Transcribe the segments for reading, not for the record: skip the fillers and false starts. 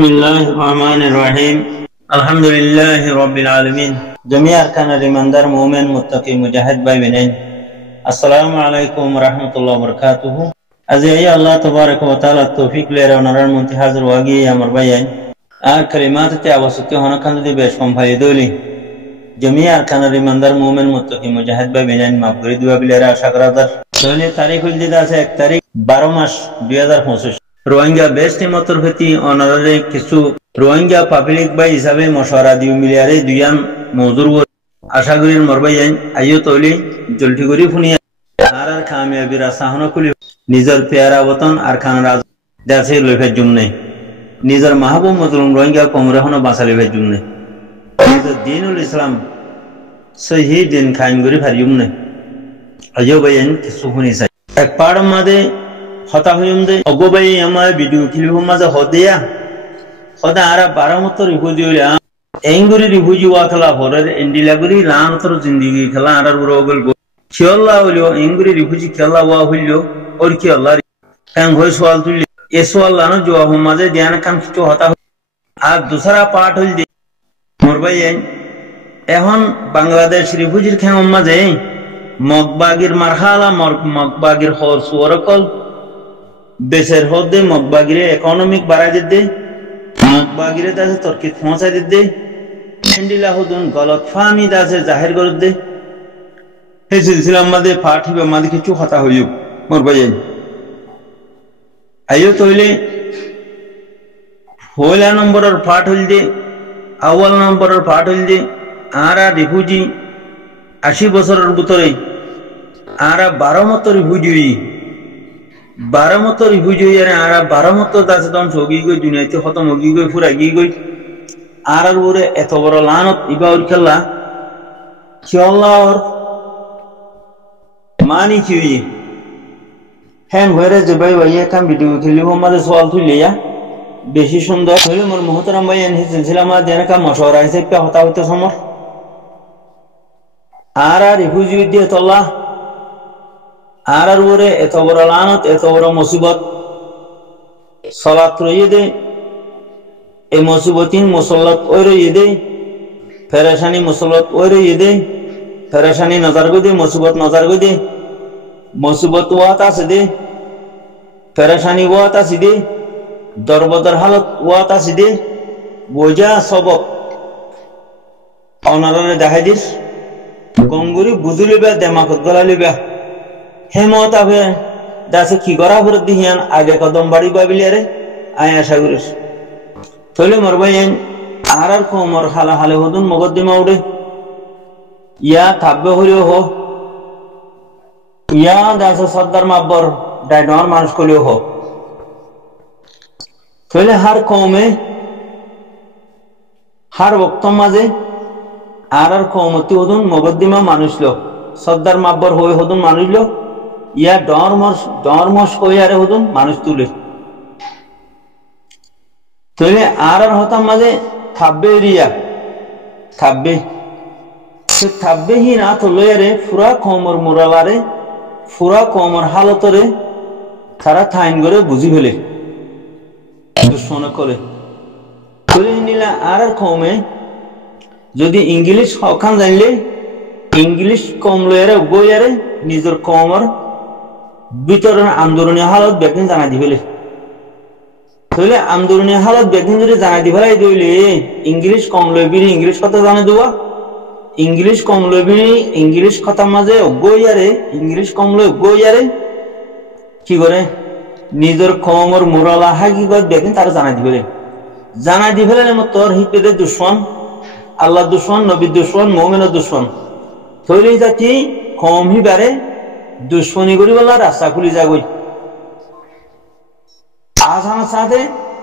बिस्मिल्लाहिर्रहमानिर्रहीम अल्हम्दुलिल्लाहि रब्बिल आलमीन जमी अरकान ईमानदार मोमिन मुत्तकी मुजाहिद भाई बहन अस्सलामु अलैकुम व रहमतुल्लाहि व बरकातुहू। आज ये अल्लाह तबारक व तआला तौफीक लेरा नरर मुंती हाजिर वागी अमर बयान आ कलिमात ते आवसुते होना खानदे बेश कम फायदोली जमी अरकान ईमानदार मोमिन मुत्तकी मुजाहिद भाई बहन माफगरी दुआ बिलेरा आशा करादार चले तारीख उल दिदा से 1 तारीख 12 मास 2025 रोहिंग्या बेस्ट मतর প্রতি অনারে কিছু রোহিঙ্গা পাবলিক বাই হিসাবে মশওয়ারা দিও মিলিয়ারে দুয়ান মওজুর আশা করি মরবাইন আইও তলি জলটি করি ফুনিয়া আর কামিয়াবি রাসাহন কুলি নিজের পেয়ারা বতন আর খান রাজ দেশে লইফের জন্য নিজের মাহবুব মজলুম রোহিঙ্গা কমরহন বাঁচালি ফের জন্য নিজের দ্বীনুল ইসলাম সহি দিন কায়েম করি ফারিয়ুম না আইও বাইন কিছু ফুনি চাই এক পাড় মাদে হতা হইম দে অগবাই আমার ভিডিও ক্লিপ মাঝে হদিয়া হদা আরা 12 মত রিফিউজি হইলা এঙ্গুরি রিফিউজি ওয়াকলা হরের এন্ডিলাগুরি লানতর জিন্দেগি খেলা আরার রোগল খেলা হইলো এঙ্গুরি রিফিউজি খেলা ওয়া হইলো और কি আল্লাহ কান হই সওয়াল তুলি এ সওয়াল লানো জবাব মাঝে ধ্যান কাম কিছু হতা আর दूसरा পার্ট হইল দে মোর ভাই এখন বাংলাদেশ রিফিউজির খেম মাঝে মগবাগির মারহালা মগবাগির হর সুরকল দেশের হদে মগবাগিরে ইকোনমিক বাড়াই দিতে মগবাগিরে দাসে তরকিত পৌঁছাই দিতে এন্ডিলা হুদুন গলত ফাহমি দাসে জাহির করে দে এই সিলসিলা মাঝে পাঠিবে মাঝে কিছু কথা হইব মোর ভাই আইও তইলে হইলা নম্বরের পাঠ হইল দে আউয়াল নম্বরের পাঠ হইল দে আরা রিফিউজি 80 বছরের ভিতরে আরা 12 মত রিফিউজি 12 মত রিফিউজি আরে আরা 12 মত দাসে দন সগি গই দুনিয়াতে খতম হগি গই পুরা গই গই আরার ওরে এত বড় লানত ইবাউর খেলা কি আল্লাহর মানি কি হ্যাঁ ঘরে যে ভাই ভাইয়া কাম ভিডিও খেলি আমাদের সওয়াল তুলিয়া বেশি সুন্দর হইলো মোর মুহতারাম ভাই এই সিলসিলা মা দেনা কা মশওয়ারা হিসেবে হতা হতে সমর আরা রিফিউজি দিয়ে আল্লাহ আরার ওরে এত বড় লানত এত বড় মুসিবত সালাত রইয়ে দে এই মুসিবতিন মুসল্লাত ওই রইয়ে দে ফেরেশানি মুসল্লাত ওই রইয়ে দে ফেরেশানি নজর গো দে মুসিবত নজর গো দে মুসিবত ওয়াতা সে দে ফেরেশানি ওয়াতা সে দে দরবদর হালত ওয়াতা সে দে বোঝা সবক অনারনে দেখাই দিস গঙ্গুরি বুঝুলিবা দেমাকত গলালিবা হেমত আবে দাসে কি করা ভর দিহিয়ান আগে কদম বাড়ি বাবিলিয়ারে আয় আশা করিস তলে মরবাইন আরার কোমর হালা হালে হদুন মুকদ্দিমা উড়ে ইয়া থাকবে হইও হো ইয়া দাসে সর্দার মাব্বর ডাইনর মানুষ কলিও হো তলে হার কওমে হার বক্ত মাঝে আরার কওমতি হদুন মুকদ্দিমা মানুষ লো সর্দার মাব্বর হই হদুন মানুষ লো ইয়া ডরমস কইয়ারে হদুন মানুষ তুলে তলে আরার হতাম মাঝে থাকবে রিয়া থাকবে সে থাকবে হি না তো লয়ারে ফুরা কমর মুরালারে ফুরা কমর হালতরে তারা থাইন করে বুঝি ফেলে দুশ্মন করে তলে নিলা আরার কমে যদি ইংলিশ হখান জানলে ইংলিশ কম লয়ারে বইয়ারে নিজের কমর ভিতরের আন্দোলনী হালত বেকিন জানাই দিবেলে তাহলে আন্দোলনী হালত বেকিন যদি জানাই দিবেলাই দইলে ইংলিশ কম লইবিরি ইংলিশ কথা জানে দেওয়া ইংলিশ কম লইবিরি ইংলিশ কথা মাঝে গইয়ারে ইংলিশ কম লই গইয়ারে কি করে নিজের কমর মুরালা হাকিগত বেকিন তার জানাই দিবেলে তোর হিপেদের দুশ্মন আল্লাহ দুশ্মন নবী দুশ্মন মুমিনের দুশ্মন তৈরি জাতি কম হিবারে দুশ্মনী করি বলা রাস্তা খুলি যাগই আসানের সাথে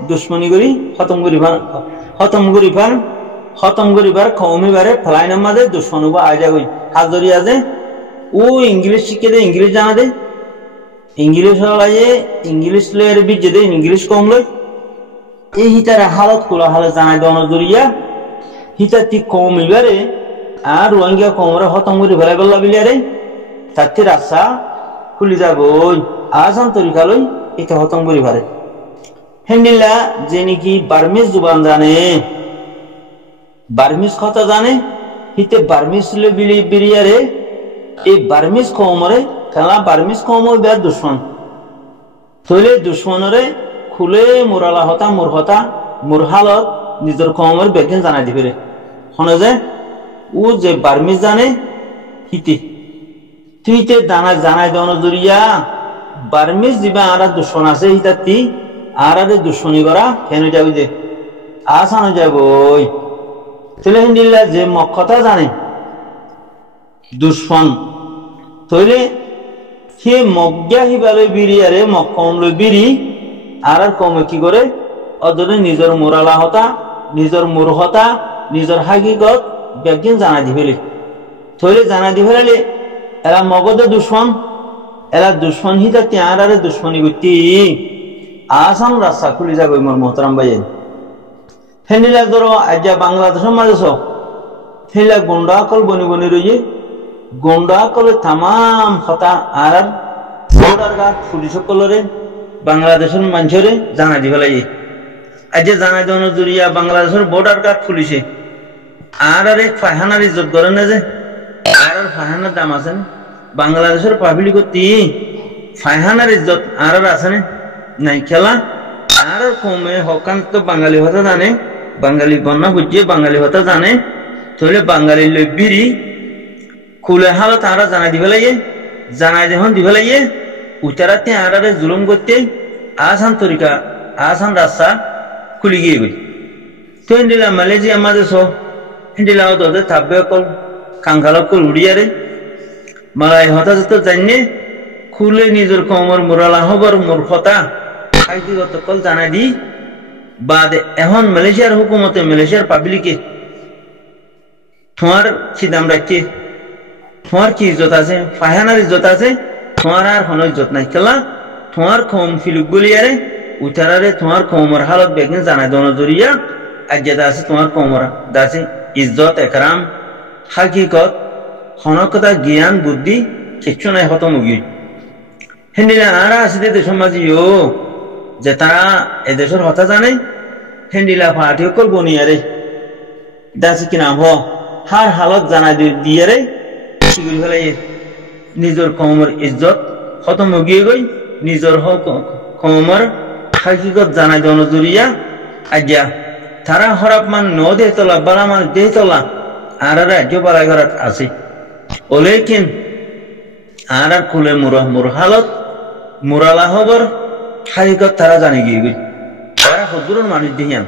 দুশ্মনী করি খতম করিবার কম হিবারে ফেলাই নামাজে দুশ্মন হবো আয় যাগই হাত ধরি আছে ও ইংলিশ শিখে দে ইংলিশ জানা দে ইংলিশ হলাইয়ে ইংলিশ লয়ের বিজে দে ইংলিশ কম লই এই হিতারে হালত খোলা হালত জানাই দেওয়ানোর জরিয়া হিতাতি কম হিবারে আর রোহিঙ্গা কমরে খতম করি ফেলাই বললা বিলিয়ারে তাতে রাস্তা খুলি যাবই আসান তরিকা লই এটা খতম করি পারে হেন্ডিলা যে নাকি বার্মিজ জুবান জানে, বার্মিজ কথা জানে, হিতে বার্মিজ বিরিয়ারে এই বার্মিজ কমরে খেলা বার্মিজ কমর বেয়া দুশ্মন তৈলে দুশ্মনরে খুলে মুরালা হতা মুর হালত নিজের কমর বেগিন জানাই দিবে শোনে যে ও যে বার্মিজ জানে হিতে তুইতে দানা জানাই দেওয়ানো জরিয়া বার্মিজ দিবা আর দুশ্মন আছে হিতাতি আর দুশ্মনী করা কেন যাবি যে আসানো যাবই তৈলে হিন্দিল্লা যে মক্ষতা জানে দুশ্মন তৈলে সে মজ্ঞা হিবালে বিড়ি আরে মকমলে বিড়ি আর কমে কি করে অদরে নিজের মোরালা হতা নিজের মূর্খতা নিজের হাকিকত বেগিন জানা দি ফেলে তৈলে জানা দি ফেলে এরা মগদে দুশ্মন এরা দুশ্মন হিতা ত্যার আরে দুশ্মনী করতি আসাম রাস্তা খুলি যাবে মোর মোহতারাম ভাই হেন্ডিলা ধরো আজ বাংলাদেশের মাঝে হেলা গুন্ডা কল বনি বনি রইয়ে গুন্ডা কলে তাম হতা আর বর্ডার গার্ড পুলিশ সকলরে বাংলাদেশের মানুষরে জানা দি ফেলাই আজ জানা দেওয়ার জরিয়া বাংলাদেশের বর্ডার গার্ড পুলিশে আর এক ফাহানার ইজ্জত করে না যে আর ফাহানার দাম আছে বাংলাদেশের পাবলিক ফাহানার ইজ্জত আর আছে নাই খেলা আর কমে হকান তো বাঙালি ভাষা জানে বাঙালি বন্যা বুঝিয়ে বাঙালি ভাষা জানে তাহলে বাঙালি লই বিড়ি খুলে হালো তারা জানাই দি ফেলাইয়ে জানাই যখন দি ফেলাইয়ে উচারাতে আর জুলুম করতে আসান তরিকা আসান রাস্তা খুলি গিয়ে গই তো ইন্ডিলা মালয়েশিয়া মাঝে ইন্ডিলা তোদের থাকবে কল কাঙ্কাল কল উড়িয়ারে মালাই হতাশ তো জানিয়ে খুলে নিজের কমর মুরালা হবর মূর্খতা হাইগত কল জানাই দি বাদ এখন মালয়েশিয়ার হুকুমতে মালয়েশিয়ার পাবলিকে তোমার খিদাম রাখছে তোমার কি ইজ্জত আছে ফাহানার ইজ্জত আছে তোমার আর কোনো ইজ্জত নাই খেলা তোমার কম ফিলুক বলিয়ারে উঠারারে তোমার কমর হালত বেগিন জানাই দোনো জরিয়া আজ্ঞা আছে তোমার কমর দাসে ইজ্জত একরাম হাকিকত হনকতা জ্ঞান বুদ্ধি কিচ্ছু নাই হত মুগি হেন্ডিলা আর আছে দেশ মাঝিও যে তারা এদেশের কথা জানে হেন্ডিলা পার্টি কল বনিয়ারে দাসে কি নাম হার হালত জানাই দিয়ারে নিজের কমর ইজ্জত খতম গিয়ে গই নিজের কমর হাকিকত জানাই দেওয়ানো জরিয়া আজ্ঞা তারা হরাপ মান ন দেহতলা বালা মান দেহতলা আর রাজ্য বালাই ঘরাত আছে ওলেকিন আর খুলে মুর হালত মুরালা হবর হাকিকত তারা জানি গিয়ে গই তারা হদুরের মানুষ দিয়ান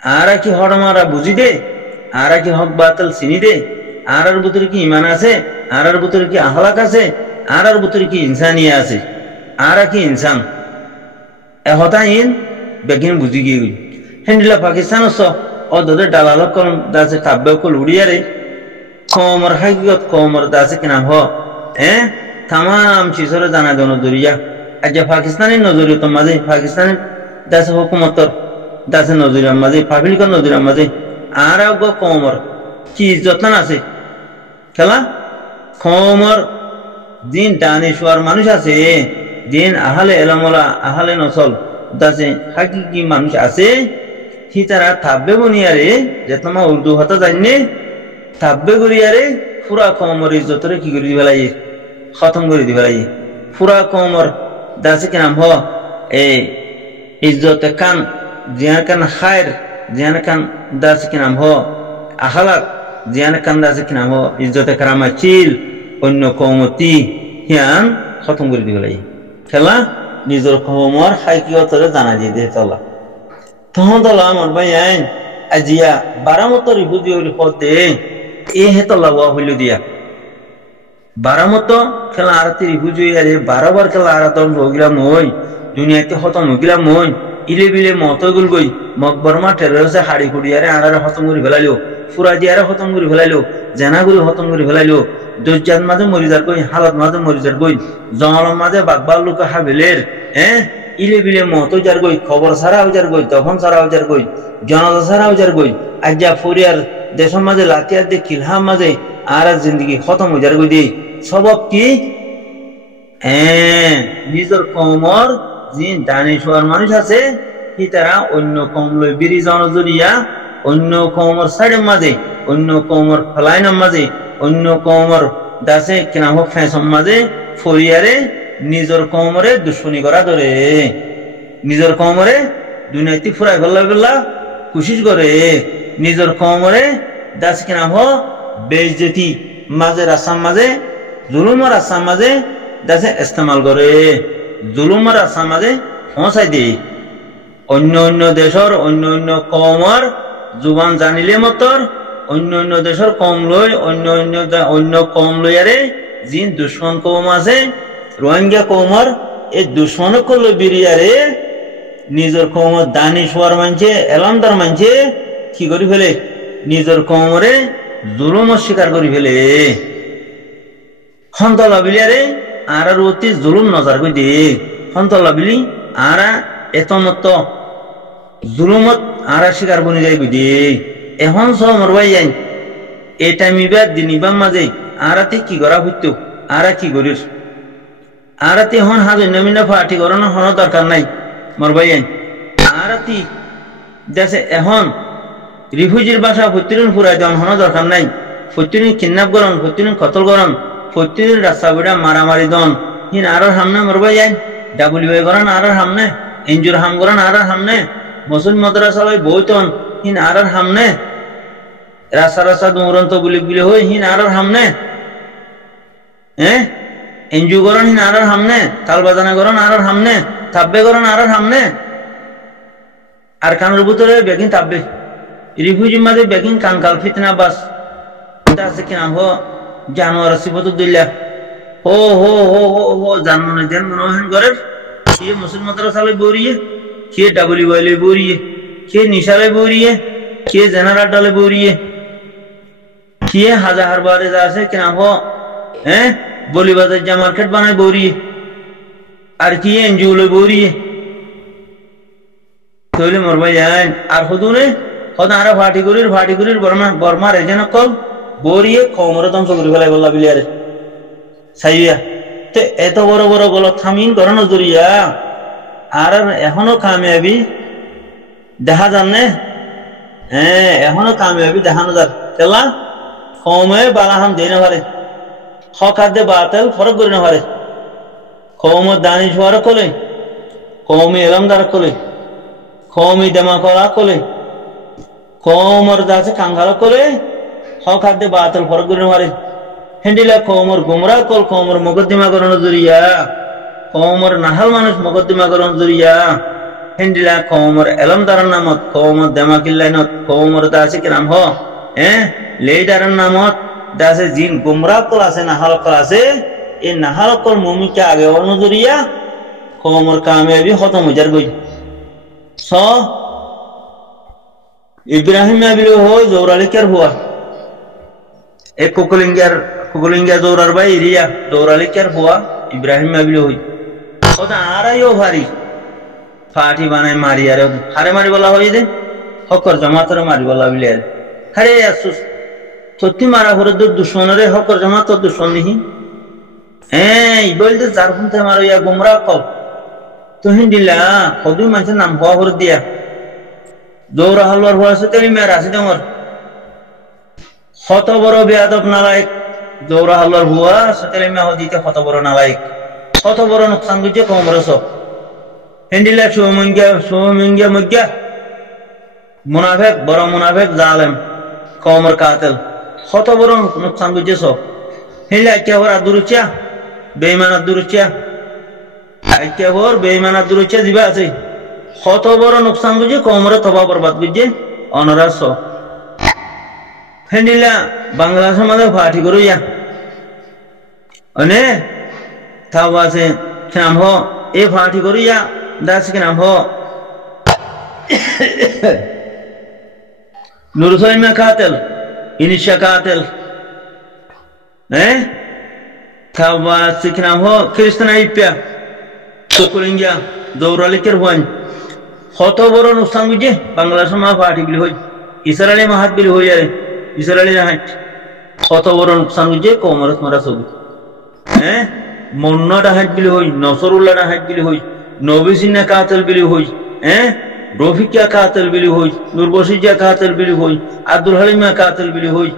আর কি হরমারা বুঝি দে আর কি হক বাতল চিনি দে আর ভিতরে কি ইমান আছে আর ভিতরে কি আহলাক আছে আর ভিতরে কি ইনসানিয়া আছে আর কি ইনসান এহতা ইন বেগিন বুঝি গিয়ে গই হেন্ডিলা পাকিস্তান অদরে ডালালক কল দাসে কাব্য কল উড়িয়ারে কমর হাকিকত কমর দাসে কিনা তাম চিজরে জানা দেওয়ানো জরিয়া আজ পাকিস্তানের নজরিয়ত মাঝে পাকিস্তানের দাসে হুকুমতর দাসে নজরিয়ার মাঝে পাবলিকর নজরিয়ার মাঝে আর কমর কি যত্ন আছে খেলা কমর দিন দানেশ্বর মানুষ আছে দিন আহালে এলামলা আহালে নসল দাসে হাকিকি মানুষ আছে হি তারা থাকবে বনিয়ারে যে তোমার উর্দু হতা জানে থাকবে করিয়ারে পুরা কমর ইজ্জতরে কি করে দিবে লাগে খতম করে দিবে লাগে পুরা কমর দাসে কি নাম এই ইজ্জত কান জিয়ান কান খায়ের জিয়ান কান দাসে কি নাম আহলাক জিয়ান কান দাসে কি নাম ইজ্জত কারামা চিল অন্য কমতি হিয়ান খতম করে দিবে লাগে খেলা নিজের কমর হাকিকতরে জানা দিয়ে দিয়ে চলা তখন তোলা আমার ভাই আইন আজিয়া বারামতর বুঝি হইল পদে এ হে তোলা হইল দিয়া বারামত খেলা আরতি বুঝি আরে 12 বার খেলা আর দম হইলাম ওই দুনিয়াতে খতম হইলাম ওই ইলে বিলে মত গুল গই মকবর মা টেরসে হাড়ি কুড়িয়ারে আর খতম করে ফেলাইলো ফুরা দিয়ারে খতম করে ফেলাইলো জানাগুলো খতম করে ফেলাইলো দজ্জাত মাঝে মরিজার কই হালত মাঝে মরিজার কই জঙ্গলের মাঝে বাগবাল লোক হাবিলের ইলে বিলে মত যার কই খবর ছাড়াও যার কই তখন ছাড়াও যার কই জনতা ছাড়াও যার কই আজ্জা ফুরিয়ার দেশের মাঝে লাতিয়ার দিয়ে কিলহাম মাঝে আর জিন্দগি খতম হয়ে যার কই দি সবক কি নিজের কমর যে দানিশওয়ার মানুষ আছে হি তারা অন্য কম লই বিরি যাওয়ার জরিয়া অন্য কমর সাইডের মাঝে অন্য কমর ফলাইনের মাঝে অন্য কমর দাসে কিনা হোক ফ্যাশন মাঝে ফরিয়ারে নিজের কমরে দুশ্মনী করা ধরে নিজের কমরে দুনিয়াতে ফুরাই ফেলা কোশিশ করে নিজের কমরে দাস কিনা হো বেইজ্জতি মাঝে রাস্তার মাঝে জুলুমের রাস্তার মাঝে দাসে ইস্তেমাল করে জুলুমের রাস্তার মাঝে পৌঁছাই দিয়ে অন্য অন্য দেশের অন্য অন্য কমর জুবান জানিলে মতর অন্য অন্য দেশের কম লই অন্য কম লইয়ারে জিন দুশ্মন কম আছে রোহিঙ্গা কমর এই দুশ্মন করলো বিরিয়ারে নিজের কমর দানিশওয়ার মানছে এলামদার মানছে কি করি ফেলে নিজের কমরে জুলুমের শিকার করি ফেলে খন্তলা বিলিয়ারে আর অতি জুলুম নজর করে দে খন্তলা বিলি আর এত মত জুলুমত আর শিকার বনি যাই বুঝি এখন সব মরবাই যাই এই টাইমিবা দিনিবার মাঝে আরাতে কি করা হইতো আর কি করিস আরাতে হন হাজর নমিনা ফাটি করানো হন দরকার নাই মরবাই যাই আরাতি দেশে এখন রিফিউজির বাসা প্রতিদিন ফুরাই দেওয়ান হন দরকার নাই প্রতিদিন কিডন্যাপ করন প্রতিদিন কতল করন প্রতিদিন রাস্তা বিড়া মারামারি দন হিন আর সামনে মরবাই যাই ডাবলি বাই করান আর সামনে এনজুর হাম করান আর সামনে মুসলিম মাদ্রাসা বইতন হিন আর সামনে রাস্তা রাস্তা দৌড়ন্ত গুলি হই হিন আর সামনে এনজু করন হিন আর সামনে তাল বাজানা করন আর সামনে তাব্বে করন আর সামনে আর কানের ভিতরে বেগিন তাব্বে রিফিউজি মাঝে বেগিন কাঙ্কাল ফিতনা বাস আছে কিনা হো জানোয়ার সিবত দিল্লা হো হো হো হো হো জানমনে দেন মনোহন করে সে মুসলিম মাদ্রাসা বরিয়ে কে ডাবলি বয়লে বরিয়ে কে নিশালে বরিয়ে কে জেনারেল ডালে বরিয়ে কে হাজার বারে আছে কিনা হো বলিবাজার যা মার্কেট বানায় বরিয়ে আর কি এনজিও বরিয়ে তৈলে মরবাই যায় আর হদুনে হদা আর ফাটি করির বর্মা রেজেন কল বরিয়ে কমরে ধ্বংস করে ফেলাই বললা বিলিয়ারে সাইয়া তো এত বড় বড় গল থামিন করানো জরিয়া আর এখনো কামিয়াবি দেখা যান না এখনো কামিয়াবি দেখানো যার তেলা কমে বালাহাম দিয়ে না পারে হকার বাতেল ফরক করে না পারে কমে দানিশওয়ার কলে কমে এলমদার কলে কমে দেমা করা কলে কমর দাসে কাঙ্গাল কলে হকার বাতেল ফরক করে না পারে হেন্ডিলা কমর গুমরা কল কমর মকদ্দিমা করানো জরিয়া কমর নাহাল মানুষ মকদ্দিমা করন জরিয়া হেন্ডিলা কমর এলমদার নামত কমর দেমাকিল্লাইনত কমর দাসে কি নাম হ লেইডার নামত দাসে জিন গুমরা কল আছে নাহাল কল আছে এই নাহাল কল মুমিকে আগে অন্য জরিয়া কমর কামিয়াবি খতম হয়ে যার গই স ইব্রাহিম আবিল হো জৌরালিকার হুয়া এক কুকুলিঙ্গা জৌরার বাই ইরিয়া জৌরালিকার হুয়া ইব্রাহিম আবিল হই ওটা আড়াইও ভারী ফাটি বানায় মারি আর হারে মারি বলা হয়ে দে হকর জমাতরে মারি বলা বিলে হারে আসুস সত্যি মারা করে দুশ্মনরে হকর জমাত দুশ্মন নিহি বলতে যার ফোন থেকে মারো ইয়া গুমরা কল তো হিন্দিলা সদু মানুষের নাম হওয়া করে দিয়া দৌড়া হালুয়ার হওয়া আছে তেলি মেয়ের আসি তোমার কত বড় বেয়াদব নালায়ক দৌড়া হালুয়ার হওয়া সেতেলি মেয়ে দিতে কত বড় নালায়ক কত বড় নোকসান বুঝছে কমর সব হেন্ডিলা সৌমিঙ্গা মুগ্যা মুনাফেক বড় মুনাফেক জালেম কমর কাতেল কত বড় নোকসান বুঝছে সব হেন্ডিলা একেবারে আদুরুচিয়া বেইমান আদুরুচিয়া একেবারে বেইমান আদুরুচিয়া দিবা আছে কত বড় নোকসান বুঝছে কমরে তবা বরবাদ বুঝছে অনরা সব হেন্ডিলা বাংলাদেশের মাঝে ফাটি করুয়া অনে তাও আছে নাম হ এ ফাটি করিয়া দাস কি নাম হ নুরুসাইমা কাতেল ইনিশা কাতেল তাও আছে কি নাম হ খ্রিস্টান আইপিয়া কুকুলিঙ্গা দৌড়ালিকের হন কত বড় নুকসান বুঝে বাংলাদেশের মা ফাটি বিলি হই ইসরায়েলি মাহাত বিলি হই আরে ইসরায়েলি হাট কত বড় নুকসান বুঝে কমরত মারা ছবি মন্নাটা হাট বিলি হই নসরুল্লাহটা হাট বিলি হই নবিসিনা কাতল বিলি হই রফিকা কাতল বিলি হই নুরবসিজা কাতল বিলি হই আব্দুল হালিমা কাতল বিলি হই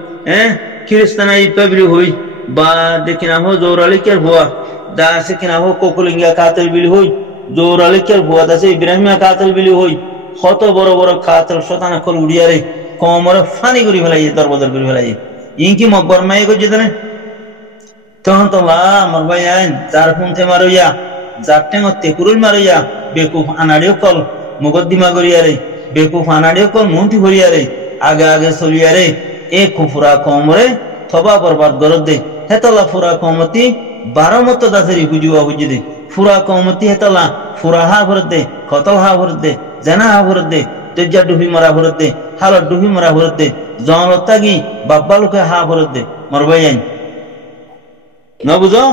খ্রিস্তানা ইপা বিলি হই বা দেখিনা হো জোরালিকের ভুয়া দা আছে কিনা হো কোকুলিঙ্গা কাতল বিলি হই জোরালিকের ভুয়া দাসে ইব্রাহিমা কাতল বিলি হই কত বড় বড় কাতল শতানা কল উড়িয়ারে কোমরে ফানি করি ফেলাই দরবদর করে ফেলাই ইনকি মকবর মাই গজে দেনে তখন তো লা আমার ভাই আইন যার ফুনতে মারইয়া যার টেঙ্গ তেকুরুল মারইয়া বেকুফ আনাড়িও কল মুকদ্দিমা করিয়ারে বেকুফ আনাড়িও কল মন্ত্রী করিয়ারে আগে আগে চলিয়ারে এ কুফুরা কোমরে থবা বরবাদ গরদ দে হেতলা ফুরা কমতি 12 মত দাসেরি বুঝুয়া বুঝি দে ফুরা কমতি হেতলা ফুরা হা ভরত দে কতল হা ভরত দে জানা হা ভরত দে তেজা ডুবি মরা ভরত দে হালত ডুবি মরা ভরত দে জনলতাগি বাব্বালুকে হা ভরত দে মরবাই আইন ন বুঝো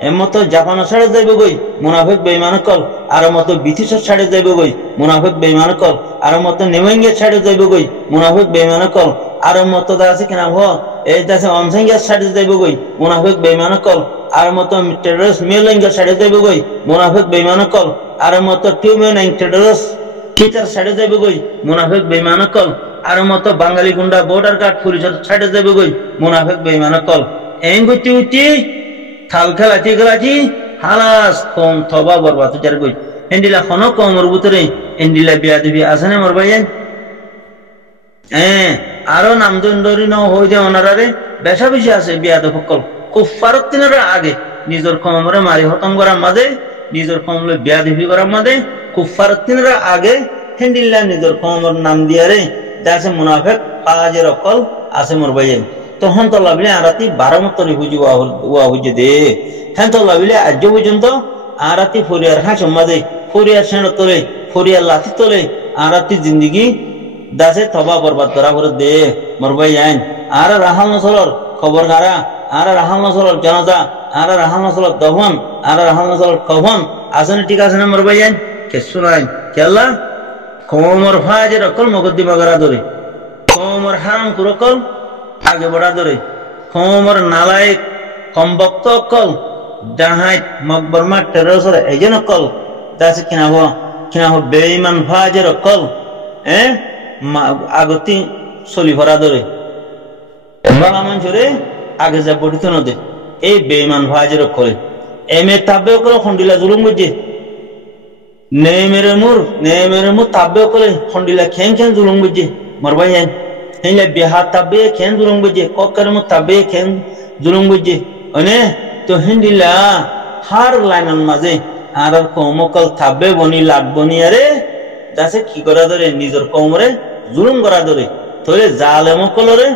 এমত জাপান ছাড়ে যাইব গই মুনাফিক বেঈমান কল আর মত ব্রিটিশ ছাড়ে যাইব গই মুনাফিক বেঈমান কল আর মত নেমেঙ্গে ছাড়ে যাইব গই মুনাফিক বেঈমান কল আর মত দা আছে কিনা হ এই দাসে অনসংজ্ঞা ছাড়ে যাইব গই মুনাফিক বেঈমান কল আর মত টেররিস্ট মেলেঙ্গা ছাড়ে যাইব গই মুনাফিক বেঈমান কল আর মত টিউমেন টেররিস্ট টিচার ছাড়ে যাইব গই মুনাফিক বেঈমান কল আর মত বাঙালি গুন্ডা বর্ডার গার্ড পুলিশ ছাড়ে যাইব গই মুনাফিক বেঈমান কল এন গুটি উটি থাল খেলাচি খেলাচি হালাস কম থবা বরবাদ যার গই এন্ডিলা খনো কমর ভিতরে এন্ডিলা বিয়া দিবি আছে না মরবাই আরো নামদরি ন হই যে ওনারে বেশা বেশি আছে বিয়া দে সকল কুফারত তিনের আগে নিজের কমরে মারি খতম করার মাঝে নিজের কমলে বিয়া দিবি করার মাঝে কুফারত তিনের আগে হেন্ডিল্লা নিজের কমর নাম দিয়ারে যাছে মুনাফিক ফাজের অকল আছে মরবাই তখন তো লাভিলে আরাতি 12 মতরি বুঝি ওয়া বুঝে দে হ্যাঁ তো লাভিলে আজ পর্যন্ত আরাতি ফরিয়ার হাঁ সম্মাদে ফরিয়ার সেন তোলে ফরিয়ার লাথি তোলে আরাতি জিন্দগি দাসে থবা বরবাদ করা করে দে মরবাই আইন আর রাহাল নসলর খবর গারা আর রাহাল নসলর জানাজা আর রাহাল নসলর দহন আর রাহাল নসলর কভন আসলে ঠিক আছে না মরবাই আইন কে শুনাই কেল্লা কোমর ফাজের অকল মুকদ্দিমা করা ধরে কোমর হারাম কুরকল আগে বড়া ধরে কোমর নালায়েক কমবক্ত অকল ডাহাই মকবরমা টেররিস্ট এজেন্ট অকল দাসে কিনা হো বেঈমান ফাজের অকল আগতি চলি ভরা ধরে বাংলা মানুষরে আগে যা বটিত নদে এই বেঈমান ফাজের অকলে এমে তাবে অকলে খন্ডিলা জুলুম বুঝে নেমেরে মুর তাবে অকলে খন্ডিলা খেং খেং জুলুম বুঝে মরবাই আইন হেলে বিহা তাবে খেন জুলুম বুঝে কক্কর মু তাবে খেন জুলুম বুঝে অনে তো হিন্দিলা হার লাইনান মাঝে আর কমকল তাবে বনি লাট বনি আরে দাসে কি করা ধরে নিজের কমরে জুলুম করা ধরে তোরে জালেম কলরে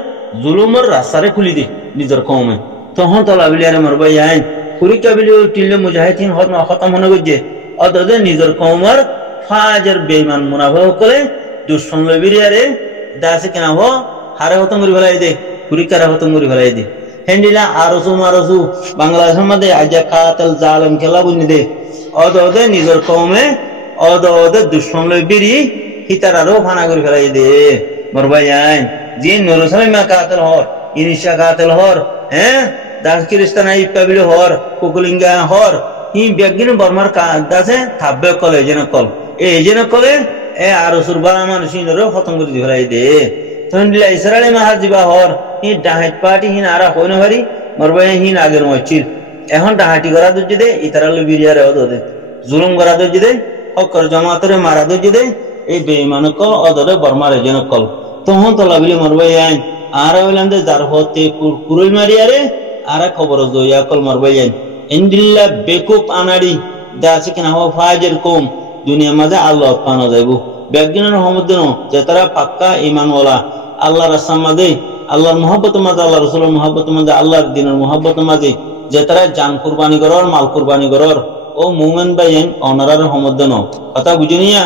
জুলুমর রাস্তারে খুলি দে নিজের কমে তখন তো লাভিলে আরে মরবাই আইন পরীক্ষা বিলি টিলে মুজাহিদিন হত খতম হনে গজে অতদে নিজের কমর ফাজের বেঈমান মুনাফিক করে দুশ্মন লবিরি আরে দাসে কিনা হো হারে খতম করে ফেলাই দে পরীক্ষারে খতম করে ফেলাই দে হেন্ডিলা আরসু মারসু বাংলাদেশের মধ্যে আজা কাতল জালেম খেলা বুঝনি দে অদে নিজের কমে অদে দুশ্মন লবিরি হিতার আরো ফানা করে ফেলাই দে মরবাই আইন যে নুরুসালিমা কাতল হর ইনিশা কাতল হর দাস খ্রিস্টানা ইপাবিলি হর কুকুলিঙ্গা হর ই বেগিন বর্মার দাসে থাব্বে কল এজেন কল এজেন কলে আরসুর বালা মানুষেরও খতম করে দি ফেলাই দে তখন দিলা ইসরায়েলি মাহার দিবা হর ই ডাহাত পার্টি হিন আরা হইন হারি মরবাই হিন আগের মচিল এখন ডাহাটি করা দর্জি দে ইতারালো বিরিয়ারে অদে জুলুম করা দর্জি দে হকর জমাতরে মারা দর্জি দে এই বেঈমান কল অদরে বর্মার এজেন কল তখন তো লাভিলে মরবাই আইন আর হইলাম দে যার হতে কুরুল মারিয়ারে আর খবর জয়া কল মরবাই আইন ইন্দিল্লা বেকুপ আনাড়ি দাসে কিনা হওয়া ফাজের কম দুনিয়া মাঝে আল্লাহ পানো যাইব ব্যাগজনের রহমদ্দিন যে তারা পাক্কা ইমানওয়ালা আল্লাহ রাস্তার মাঝে আল্লাহর মহব্বত মাঝে আল্লাহ রসুলের মহব্বত মাঝে আল্লাহর দিনের মহব্বত মাঝে যে তারা জান কুরবানি করর মাল কুরবানি করর ও মুমেন বাইন অনারার রহমদ্দিন কথা বুঝিনিয়া